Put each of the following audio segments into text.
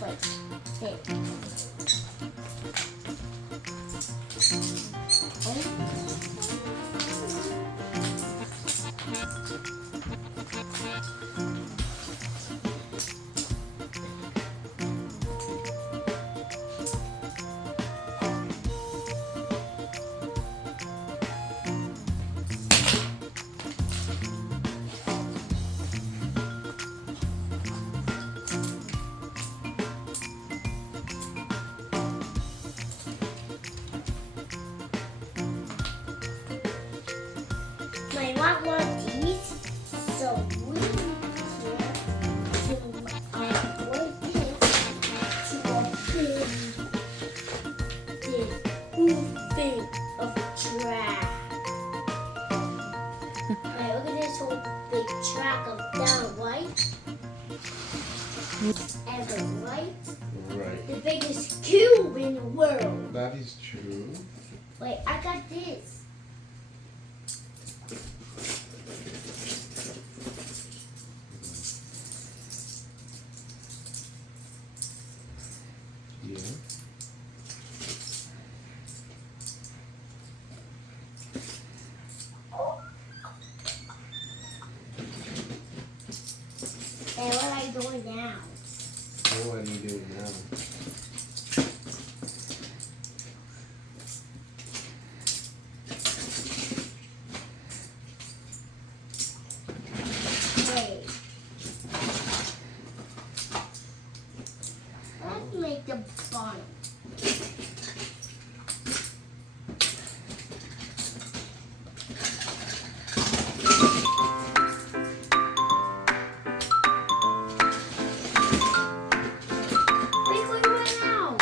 Like this. I want one of these, so we can avoid this to a big thing of track. Alright, look at this whole big track of down right and the right. Right. The biggest cube in the world. That is true. Wait, I got this. Yeah. And what are you doing now? What are you doing now? Wait. Let's make the bottom. Wait, right now.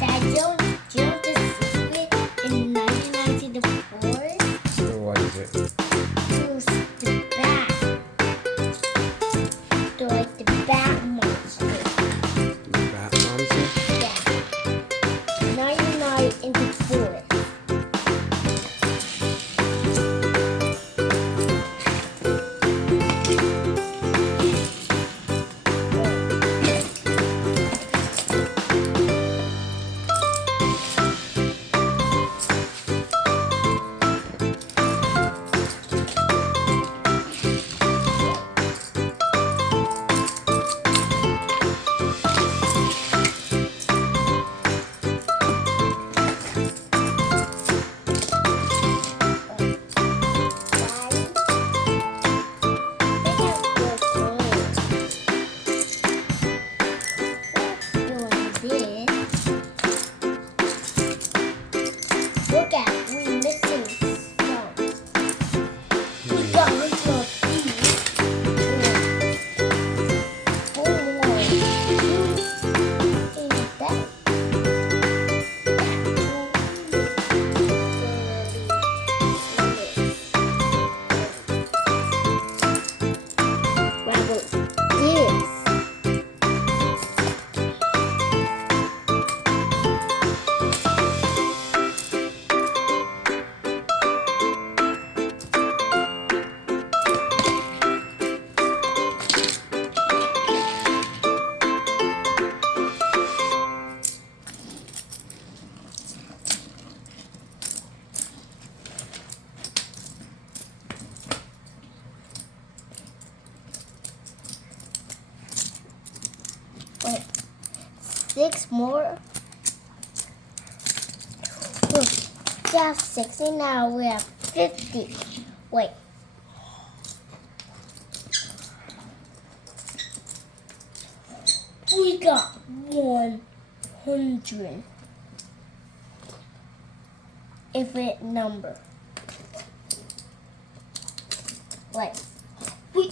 Dad, do you know the secret in 1994? So what is it? It was the bat. They're like the bat monster. The bat monster? Yeah. 99 in the forest. Look at, we're missing some. We got rid of these. Four more. And that. What about this? Wait, 6 more? Look, we have 60 now, we have 50. Wait. We got 100. Infinite number. Like, we're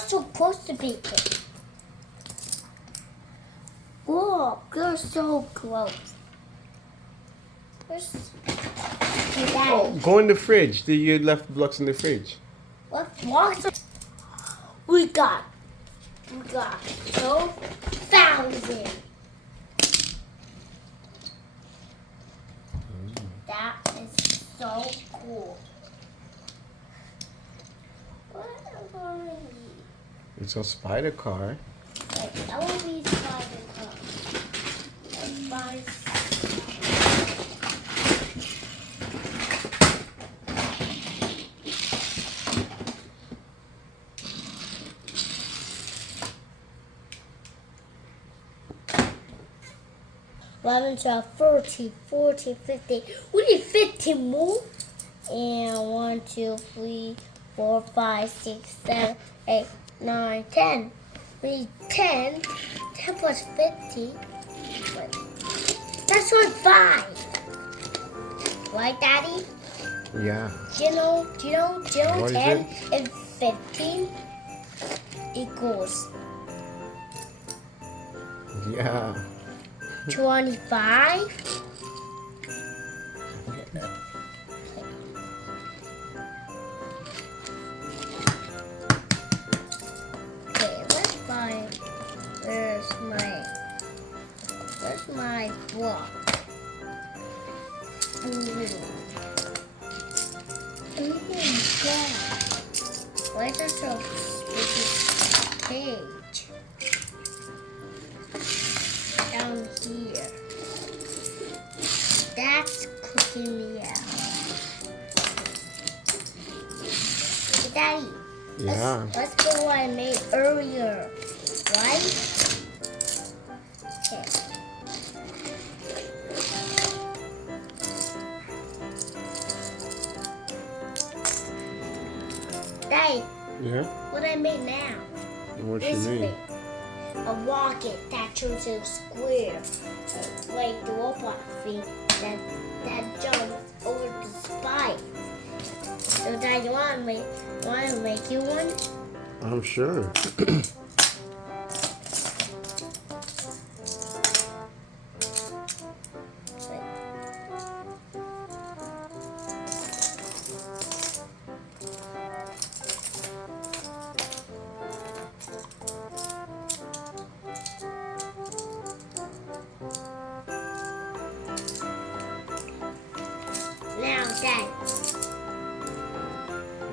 supposed to be here. Whoa, you're so close. Daddy. Oh, go in the fridge. You left the blocks in the fridge. What blocks? We got 12,000. That is so cool. What are we? It's a spider car. Wait, that will be spider car. Eleven, 12, 13, 14, 15. We need 15 more. And 1, 2, 3, 4, 5, 6, 7, 8, 9, 10. We need 10. 10 plus 50. Wait. That's what 5. Right, Daddy? Yeah. Do you know What is 10 and 15 equals Yeah. 25? Okay, let's find where's my block? Why is that so page? Down here. That's cooking me out. Hey, Daddy. Yeah. Let's do what I made earlier. Right? Okay. Daddy, Yeah. what I made now? What you This mean? thing. A rocket that turns into a square. Like the robot thing that jumps over the spike. So Dad, you wanna make you one? I'm sure. Now, Dad,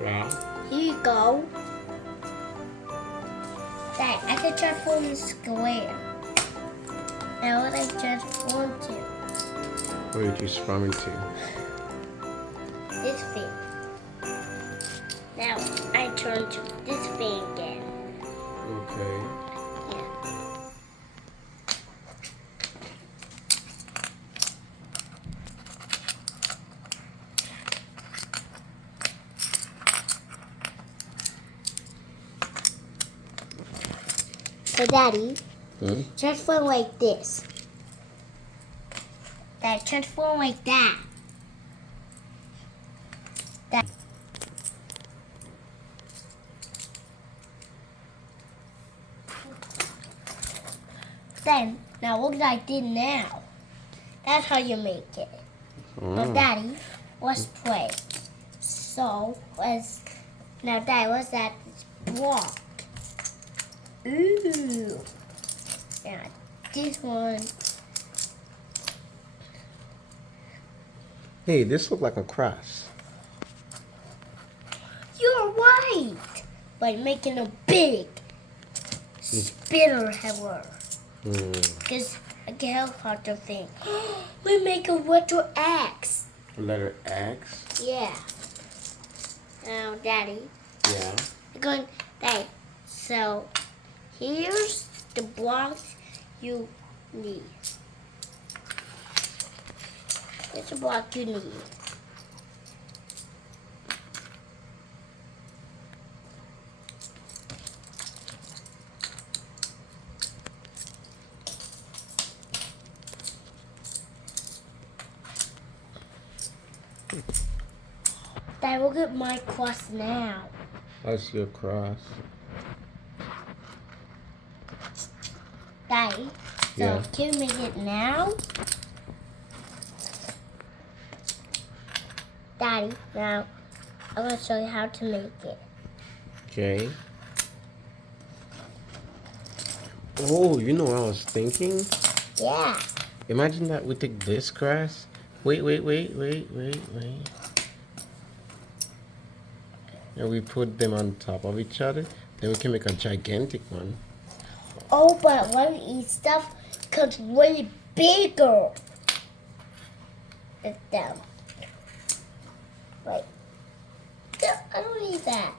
Yeah. here you go. Dad, I can transform the square. Now what I transform to? What did you spawn into? This thing. Now I turn to this thing again. Okay. Yeah. So Daddy, transform like this. Dad, transform like that. Then, now look what I did now. That's how you make it. Now, Daddy, let's play. So, now, Daddy, what's that block? Ooh. Yeah, this one. Hey, this look like a cross. You're right. By making a big spinner hammer. Because a helicopter thing. We make a letter X. Letter X. Yeah. Now, Daddy. Yeah. I'm going, Daddy. So, here's the blocks you need. Here's the block you need. Dad, look at my cross now. That's your cross. Daddy, so Yeah. can you make it now? Daddy, now I'm going to show you how to make it. Okay. Oh, you know what I was thinking? Yeah. Imagine that we take this grass. Wait. And we put them on top of each other. Then we can make a gigantic one. Oh, but when we eat stuff, comes way bigger than them. Wait. No, I don't need that.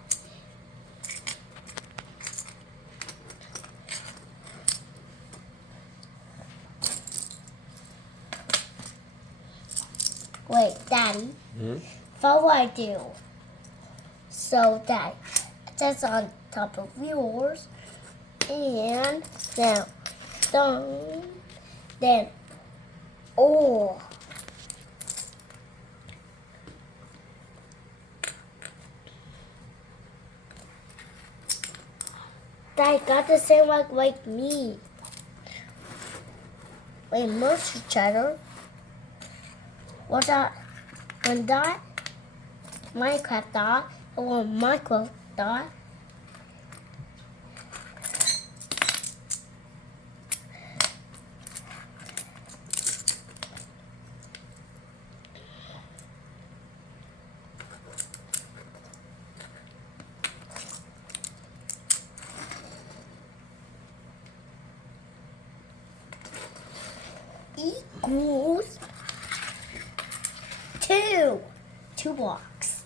Wait, Daddy. What will I do? So that that's on top of yours, and now done. Then oh, Dad got the same like me. Wait, merge each other. What's that? One dot, Minecraft dot, and one micro dot. Equals 2 blocks.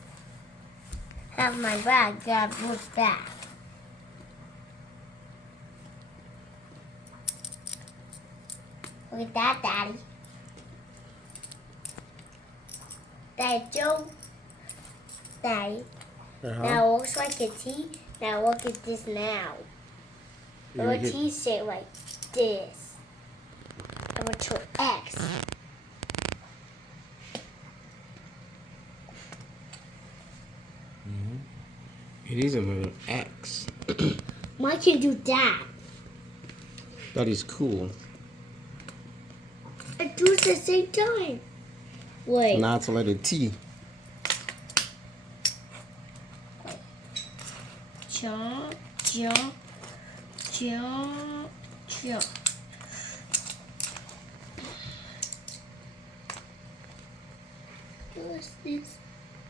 Have my bag, gotta move back. Look at that, Daddy. Daddy, Joe. Daddy. Now it looks like a T. Now look at this now. A T shape like this. And what's your X? It is a little X. Why can't do that? That is cool. I do it at the same time. Wait. Now it's a letter T. Jump, jump, jump, jump. What's this?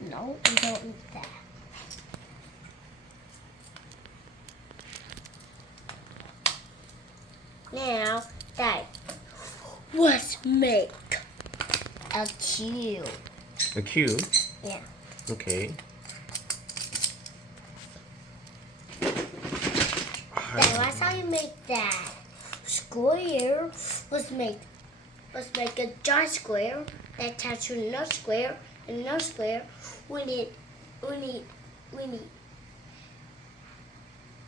No, we don't need that. Now, Dad, let's make a Q. A Q? Yeah. Okay. Dad, that's how you make that. Square. Let's make a giant square that attached to another square and another square. We need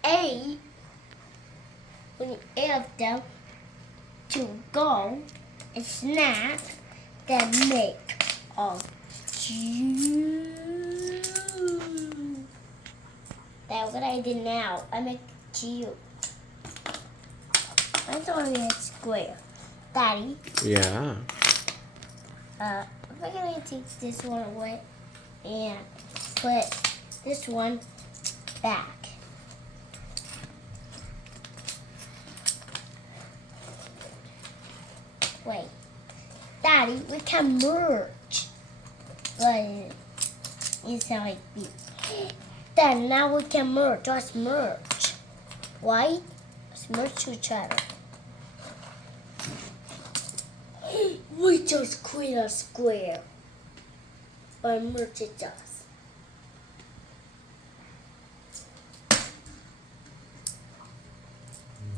eight. We need 8 of them to go and snap, then make a Q. That's what I did now. I make a Q. That's only a square. Daddy, Yeah. we're gonna take this one away and put this one back. Wait, Daddy, we can merge, but it's not like this. Then now we can merge. Let's merge. Right? Let's merge to each other. We just create a square, but merge it does.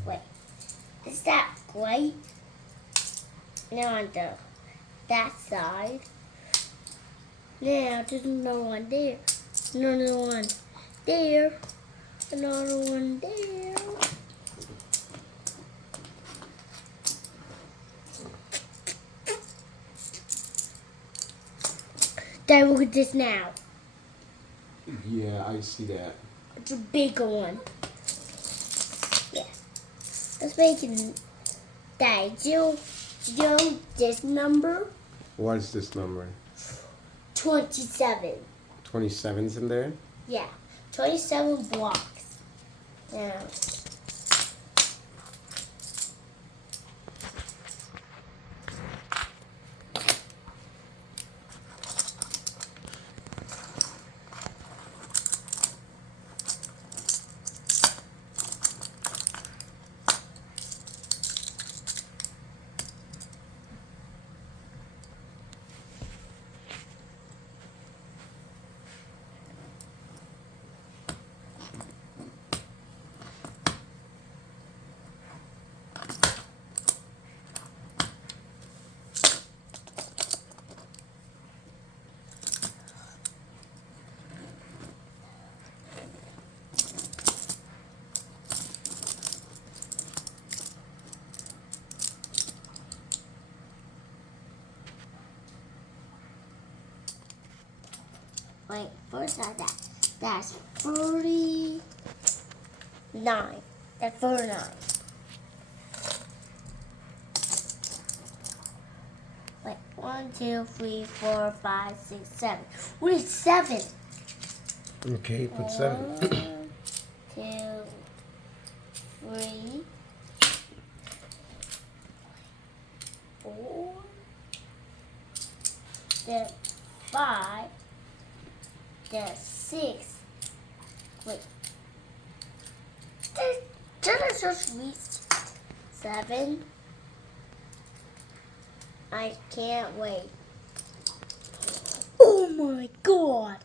Wait, is that right? Now on that side. Now there's another one there, another one there, another one there. Dad, look at this now. Yeah, I see that. It's a bigger one. Yeah. Let's make it. Dad, you know this number? What is this number? 27. 27's in there? Yeah, 27 blocks. Now, wait, first not that. That's 39. That's 39. Wait, 1, 2, 3, 4, 5, 6, 7. What is 7? Okay, put 7. 1, 2, 3, 4, then 5, then 6. Wait. Did I just reach 7? I can't wait. Oh my god!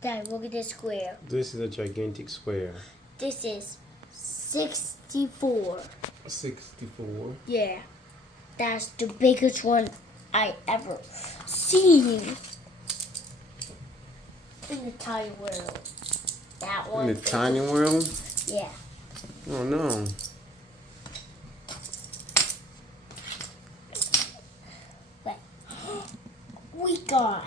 Dad, look at this square. This is a gigantic square. This is 64. 64. Yeah. That's the biggest one I ever seen in the tiny world. That one. In the tiny world? Yeah. Oh no. But we got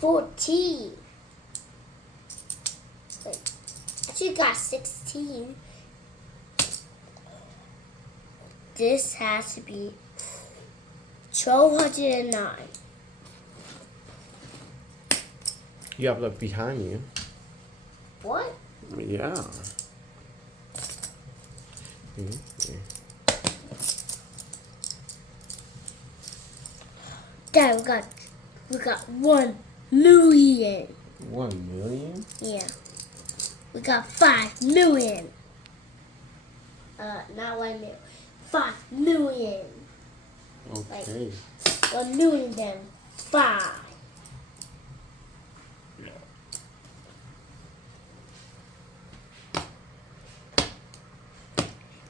14. Wait, she got 16. This has to be 1,209. You have that behind you. What? Yeah. Mm-hmm. Dad, we got 1 million. 1 million? Yeah. We got 5 million. Not 1 million. 5 million. Okay. 1 million then 5.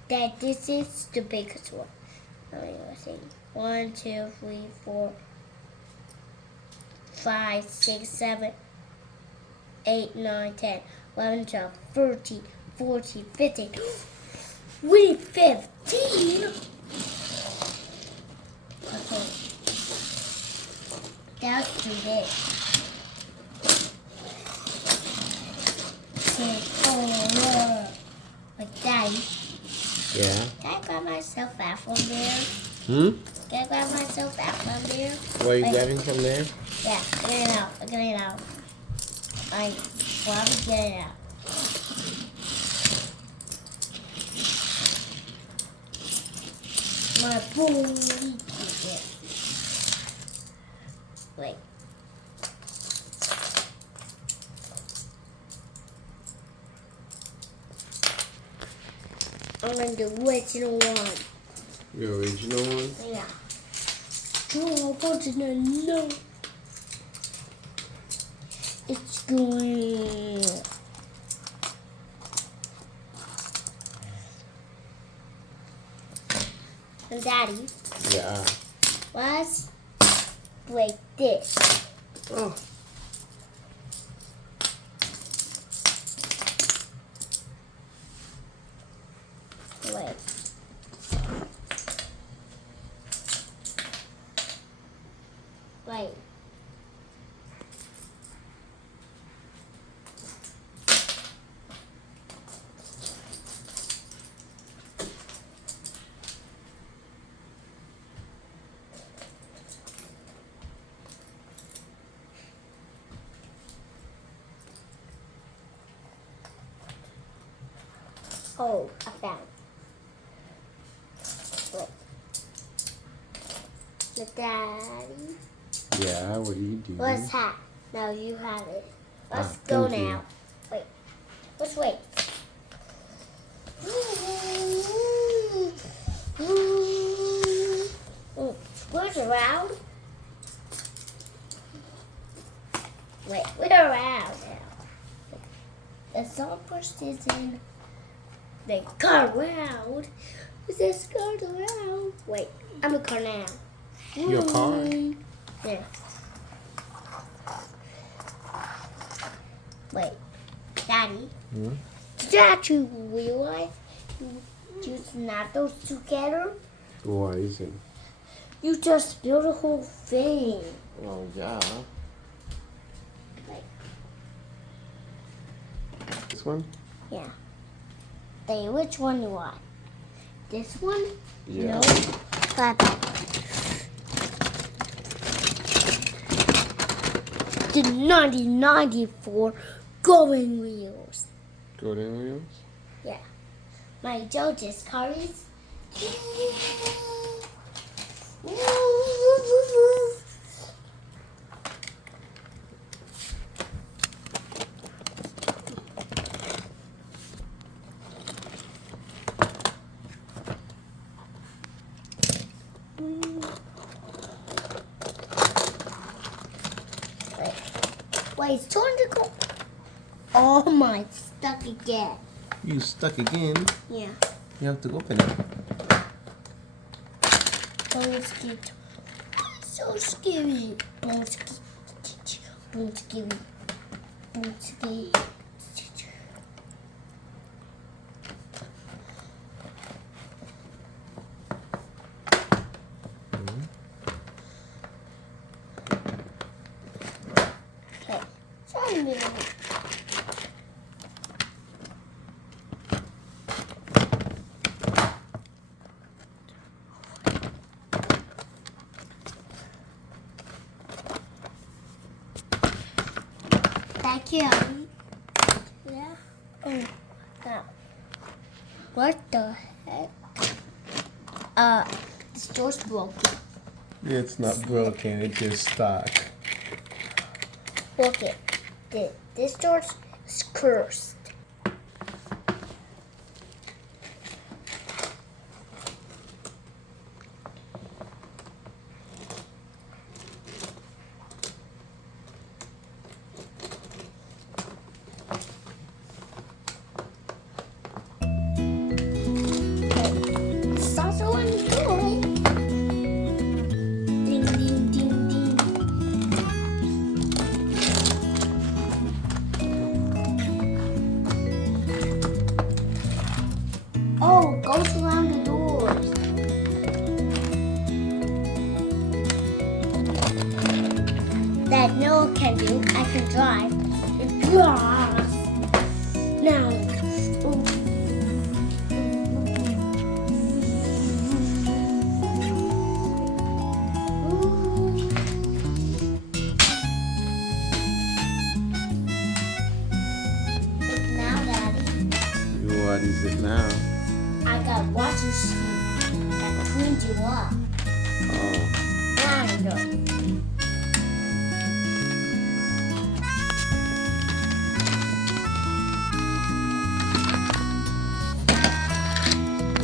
Dad, this is the biggest one. Let me see. 1, 2, 3, 4, 5, 6, 7, 8, 9, 10, 11, 12, 13, 14, 15. We need 15. Okay. That's too big. Like Daddy. Yeah. Can I grab myself out from there? Can I grab myself out from there? What are you grabbing from there? Yeah, get it out. Get it out. I want to get it out. My booty. Wait. I'm going to do the original one. The original one? Yeah. Oh, no. It's going. And Daddy. Yeah. Let's break this. Oh. Wait. Wait. Oh, I found. Wait. The daddy. Yeah, what are you doing? Let's hat. Now you have it. Let's Ah, go thank you. now. Wait. Let's wait. Where's around? Wait, we're around now. The sunburst is in. They car around. This car around. Wait, I'm a car now. Your car? Yeah. Wait, Daddy. Hmm? Did you realize you snap those together? Why is it? You just built a whole thing. Oh, yeah. Like, This one? yeah. Hey, which one you want? This one? Yeah. No. Bye bye. The 1994 going wheels. Golden wheels? Yeah. My George's car is. Wait, it's time to go. Oh my, it's stuck again. You stuck again? Yeah. You have to open it. Oh, scary. So scary. Boom, scary. Boom, scary. Boom, scary. Okay. Sorry, baby. Thank you. Yeah. Oh, now. What the heck? This door's broken. It's not broken, it's just stuck. Look it. This door's cursed. It's also on the door. Ding, ding, ding, ding. Oh, it goes around the doors. That no one can do. I can drive. Yes. Now. Now, Daddy, What is it now? I got water machine that cleans you up. Oh. Now,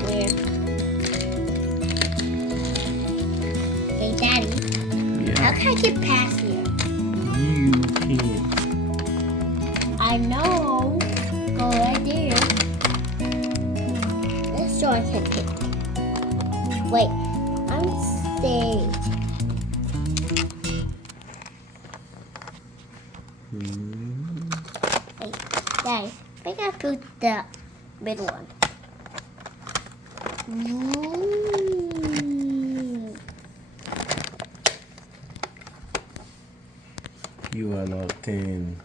Weird. Hey, Daddy, how Yeah. can I get past here? You can't. I know. Go right there. This door I can pick. Wait, I'm stage. Hey, Daddy, I gotta put the middle one. Ooh. You are locked in.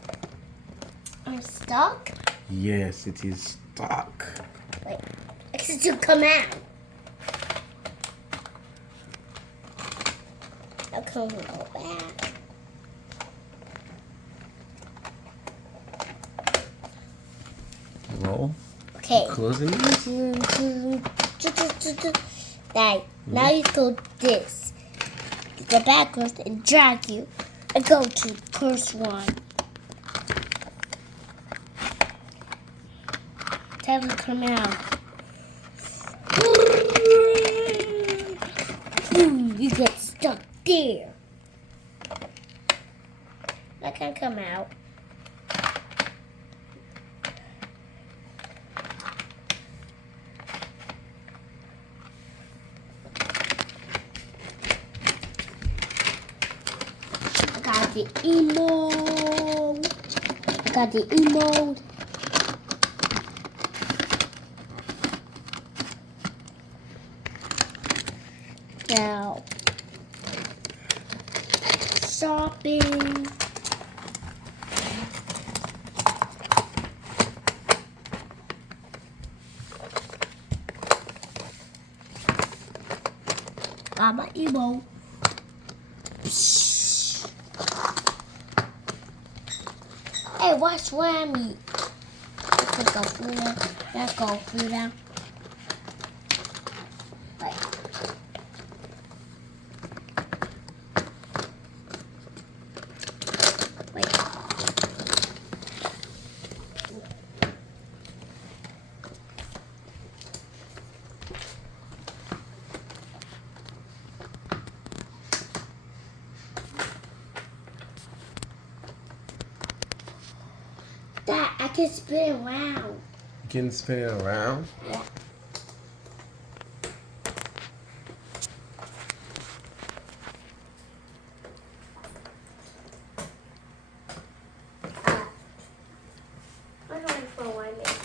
I'm stuck? Yes, it is stuck. Wait, exit to come out. I'll come and go back. Roll. Okay. Okay. Closing it. Daddy, now you go this. The backwards and drag you. And go to first one. Time to come out. You get stuck there. I can come out. I got the emote. I got the emote. Now, shopping. Got my emote. Hey, watch Remi. Let's go through there. Let's go through there. Wait. Wait. Dad, I can spin around. You can spin it around. Yeah. I'm going for a 1 minute.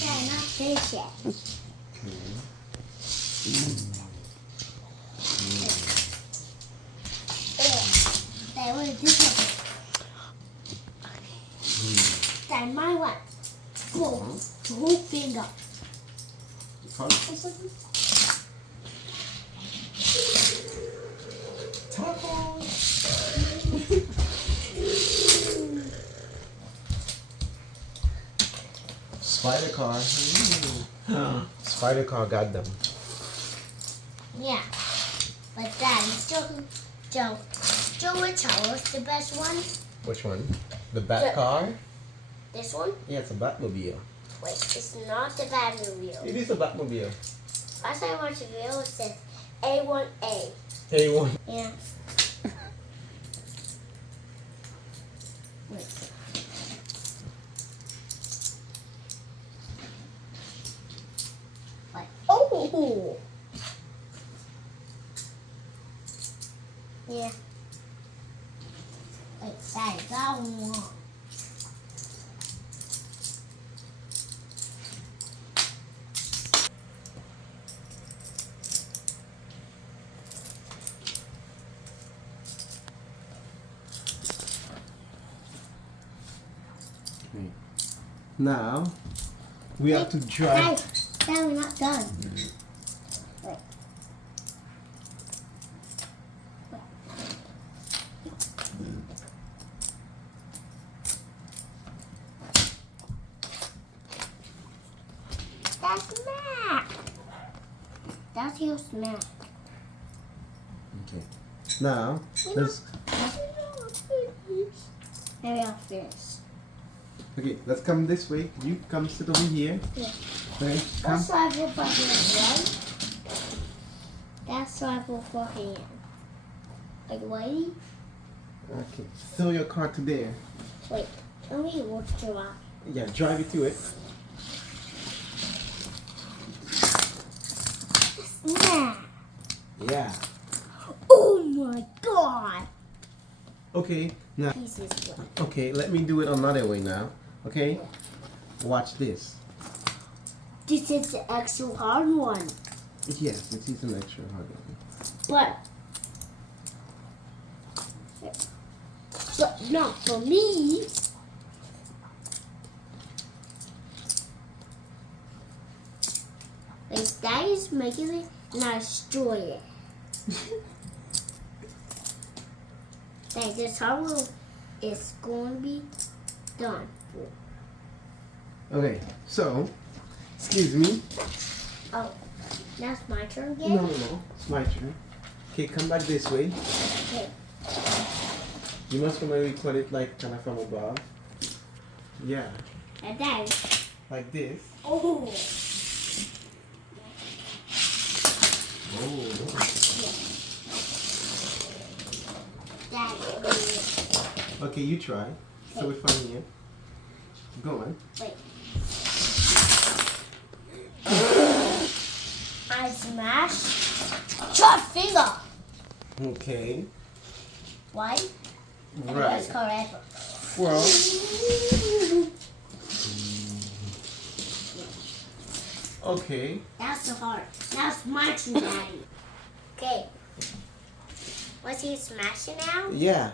Dad, not finished yet. Dad, what is this one? Dad, my one. Whoa, two finger. Spider car. Spider car got them. Yeah. But Dad, Joe, which one was the best one? Which one? The bat car? This one? Yeah, it's a Batmobile. Wait, it's not the Batmobile. It is a Batmobile. Last time I watched the video, it says A1A. A1. Yeah. Wait. Wait. Oh! Yeah. Wait, Dad, that one. Now, we have to drive. Dad, we're not done. Wait. That's Mac. That's your snack. Okay. Now, let's. Maybe I'll finish. Okay, let's come this way. You come sit over here. Yeah. Okay, come. That's swivel for hand, right? That's swivel for hand. Like, waiting? Okay. Throw your car to there. Wait, let me watch you out. Yeah, drive it to it. Snack. Yeah. Oh my god. Okay. Now. Pieces. Okay. Let me do it another way now. Okay. Watch this. This is the actual hard one. Yes, it is an extra hard one. But not for me. Like that is making it and I destroy it. Like this towel is going to be done. Okay, so, excuse me. Oh, now it's my turn again? No, it's my turn. Okay, come back this way. Okay. You must maybe put it like kind of from above. Yeah. Like that. Like this. Oh. Oh. That. Okay, you try. So we find here. Go on. Wait. I smash your finger. Okay. Why? And Right. that's forever. Well. Okay. That's the heart. That's my turn, Daddy. Okay. Was he smashing now? Yeah.